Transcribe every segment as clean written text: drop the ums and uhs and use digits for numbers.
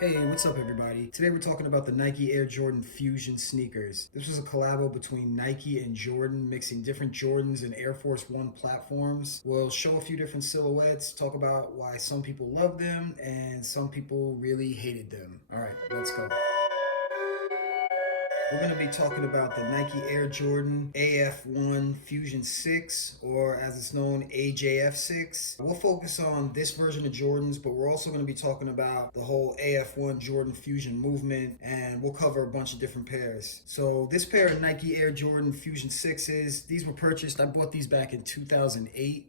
Hey, what's up everybody? Today we're talking about the Nike Air Jordan Fusion sneakers. This was a collabo between Nike and Jordan, mixing different Jordans and Air Force One platforms. We'll show a few different silhouettes, talk about why some people love them and some people really hated them. Alright, let's go. We're going to be talking about the Nike Air Jordan AF1 Fusion 6, or as it's known, AJF6. We'll focus on this version of Jordans, but we're also going to be talking about the whole AF1 Jordan Fusion movement, and we'll cover a bunch of different pairs. So this pair of Nike Air Jordan Fusion 6s, these were purchased, I bought these back in 2008.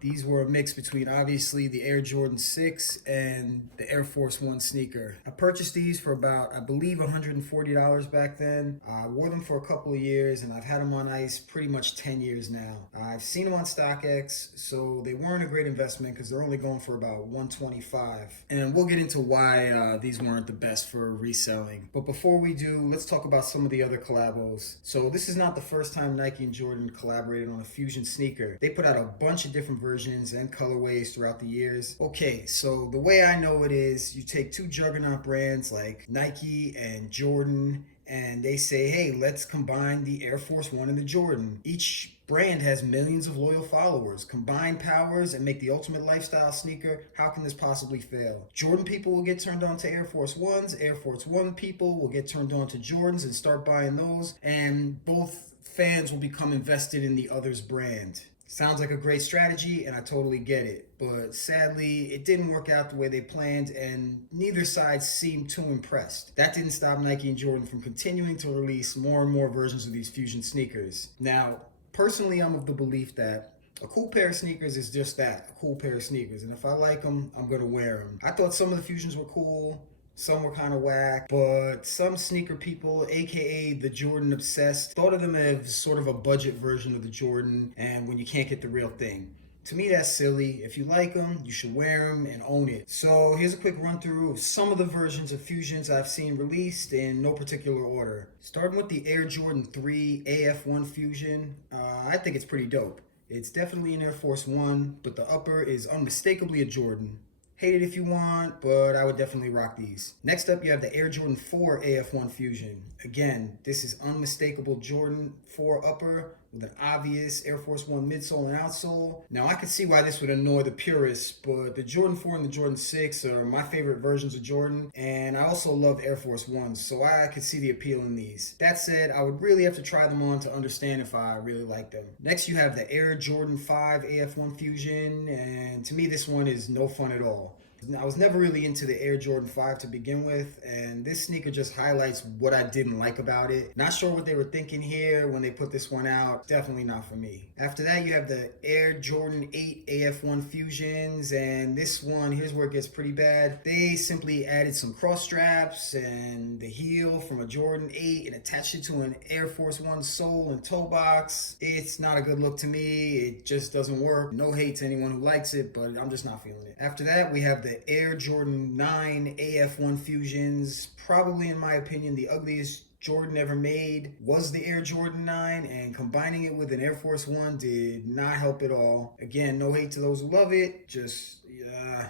These were a mix between obviously the Air Jordan 6 and the Air Force One sneaker. I purchased these for about, I believe, $140 back then. I wore them for a couple of years and I've had them on ice pretty much 10 years now. I've seen them on StockX, so they weren't a great investment because they're only going for about $125. And we'll get into why these weren't the best for reselling. But before we do, let's talk about some of the other collabos. So this is not the first time Nike and Jordan collaborated on a Fusion sneaker. They put out a bunch of different versions and colorways throughout the years. Okay, so the way I know it is you take two juggernaut brands like Nike and Jordan and they say, hey, let's combine the Air Force One and the Jordan. Each brand has millions of loyal followers. Combine powers and make the ultimate lifestyle sneaker. How can this possibly fail? Jordan people will get turned on to Air Force Ones. Air Force One people will get turned on to Jordans and start buying those. And both fans will become invested in the other's brand. Sounds like a great strategy, and I totally get it. But sadly, it didn't work out the way they planned, and neither side seemed too impressed. That didn't stop Nike and Jordan from continuing to release more and more versions of these Fusion sneakers. Now, personally, I'm of the belief that a cool pair of sneakers is just that, a cool pair of sneakers. And if I like them, I'm going to wear them. I thought some of the Fusions were cool. Some were kind of whack, but some sneaker people, aka the Jordan obsessed, thought of them as sort of a budget version of the Jordan and when you can't get the real thing. To me, that's silly. If you like them, you should wear them and own it. So here's a quick run through of some of the versions of Fusions I've seen released in no particular order. Starting with the Air Jordan 3 AF1 Fusion, I think it's pretty dope. It's definitely an Air Force One, but the upper is unmistakably a Jordan. Hate it if you want, but I would definitely rock these. Next up, you have the Air Jordan 4 AF1 Fusion. Again, this is unmistakable Jordan 4 upper with an obvious Air Force One midsole and outsole. Now, I could see why this would annoy the purists, but the Jordan 4 and the Jordan 6 are my favorite versions of Jordan, and I also love Air Force Ones, so I could see the appeal in these. That said, I would really have to try them on to understand if I really like them. Next, you have the Air Jordan 5 AF1 Fusion, and to me, this one is no fun at all. I was never really into the Air Jordan 5 to begin with, and this sneaker just highlights what I didn't like about it. Not sure what they were thinking here when they put this one out. Definitely not for me. After that, you have the Air Jordan 8 AF1 Fusions, and this one, here's where it gets pretty bad. They simply added some cross straps and the heel from a Jordan 8 and attached it to an Air Force One sole and toe box. It's not a good look to me. It just doesn't work. No hate to anyone who likes it, but I'm just not feeling it. After that, we have the Air Jordan 9 AF1 Fusions. Probably, in my opinion, the ugliest Jordan ever made was the Air Jordan 9, and combining it with an Air Force One did not help at all. Again, no hate to those who love it, just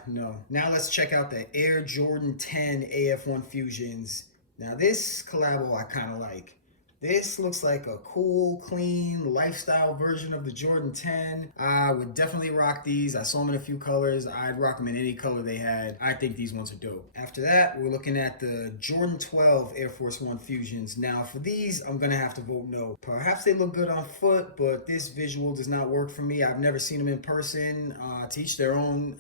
no. Now let's check out the Air Jordan 10 AF1 Fusions. Now this collabo I kind of like. This looks like a cool, clean, lifestyle version of the Jordan 10. I would definitely rock these. I saw them in a few colors. I'd rock them in any color they had. I think these ones are dope. After that, we're looking at the Jordan 12 Air Force One Fusions. Now, for these, I'm going to have to vote no. Perhaps they look good on foot, but this visual does not work for me. I've never seen them in person. To each their own.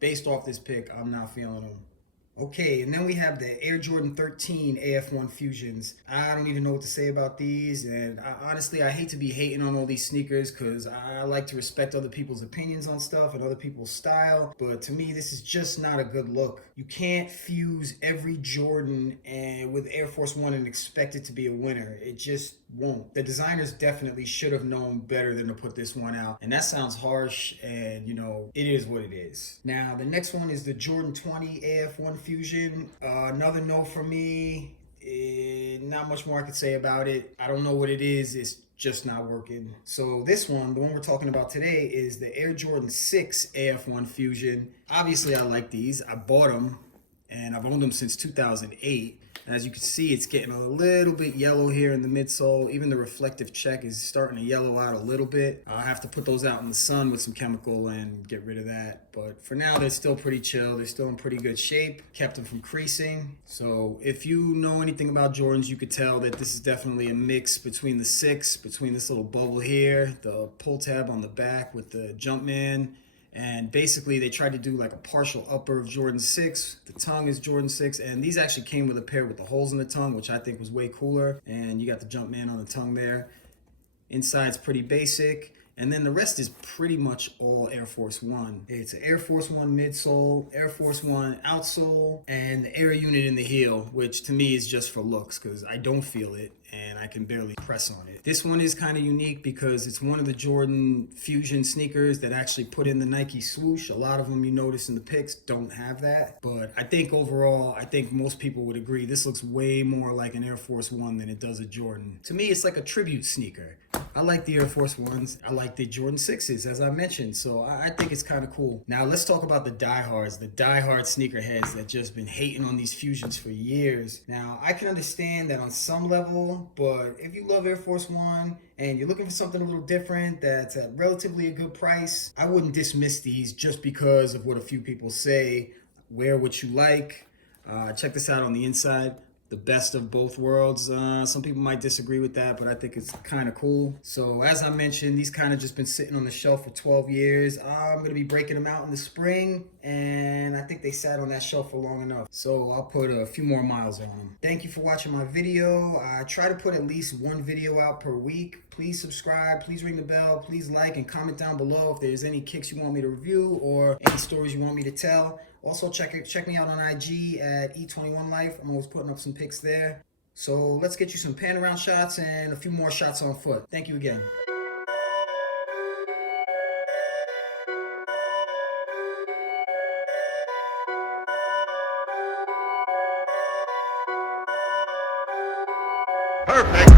Based off this pick, I'm not feeling them. Okay, and then we have the Air Jordan 13 AF1 Fusions. I don't even know what to say about these, and honestly, I hate to be hating on all these sneakers because I like to respect other people's opinions on stuff and other people's style, but to me, this is just not a good look. You can't fuse every Jordan with Air Force One and expect it to be a winner. It just won't. The designers definitely should have known better than to put this one out, and that sounds harsh, and it is what it is. Now, the next one is the Jordan 20 AF1 Fusion. Another no for me. Not much more I could say about it. I don't know what it is. It's just not working. So this one, the one we're talking about today, is the Air Jordan 6 AF1 Fusion. Obviously, I like these. I bought them and I've owned them since 2008. As you can see, it's getting a little bit yellow here in the midsole. Even the reflective check is starting to yellow out a little bit. I'll have to put those out in the sun with some chemical and get rid of that. But for now, they're still pretty chill. They're still in pretty good shape. Kept them from creasing. So if you know anything about Jordans, you could tell that this is definitely a mix between the 6, between this little bubble here, the pull tab on the back with the Jumpman. And basically they tried to do like a partial upper of Jordan 6. The tongue is Jordan 6, and these actually came with a pair with the holes in the tongue, which I think was way cooler. And you got the Jumpman on the tongue there. Inside's pretty basic. And then the rest is pretty much all Air Force One. It's an Air Force One midsole, Air Force One outsole, and the air unit in the heel, which to me is just for looks because I don't feel it and I can barely press on it. This one is kind of unique because it's one of the Jordan Fusion sneakers that actually put in the Nike swoosh. A lot of them you notice in the pics don't have that. But I think overall, I think most people would agree this looks way more like an Air Force One than it does a Jordan. To me, it's like a tribute sneaker. I like the Air Force Ones. I like the Jordan 6s, as I mentioned. So I think it's kind of cool. Now let's talk about the diehards, the diehard sneakerheads that just been hating on these Fusions for years. Now I can understand that on some level, but if you love Air Force One and you're looking for something a little different that's at relatively a good price, I wouldn't dismiss these just because of what a few people say. Wear what you like. Check this out on the inside. The best of both worlds. Some people might disagree with that, but I think it's kind of cool. So as I mentioned, these kind of just been sitting on the shelf for 12 years. I'm going to be breaking them out in the spring, and I think they sat on that shelf for long enough. So I'll put a few more miles on them. Thank you for watching my video. I try to put at least one video out per week. Please subscribe, please ring the bell, please like and comment down below if there's any kicks you want me to review or any stories you want me to tell. Also, check me out on IG at E21Life. I'm always putting up some pics there. So let's get you some pan around shots and a few more shots on foot. Thank you again. Perfect.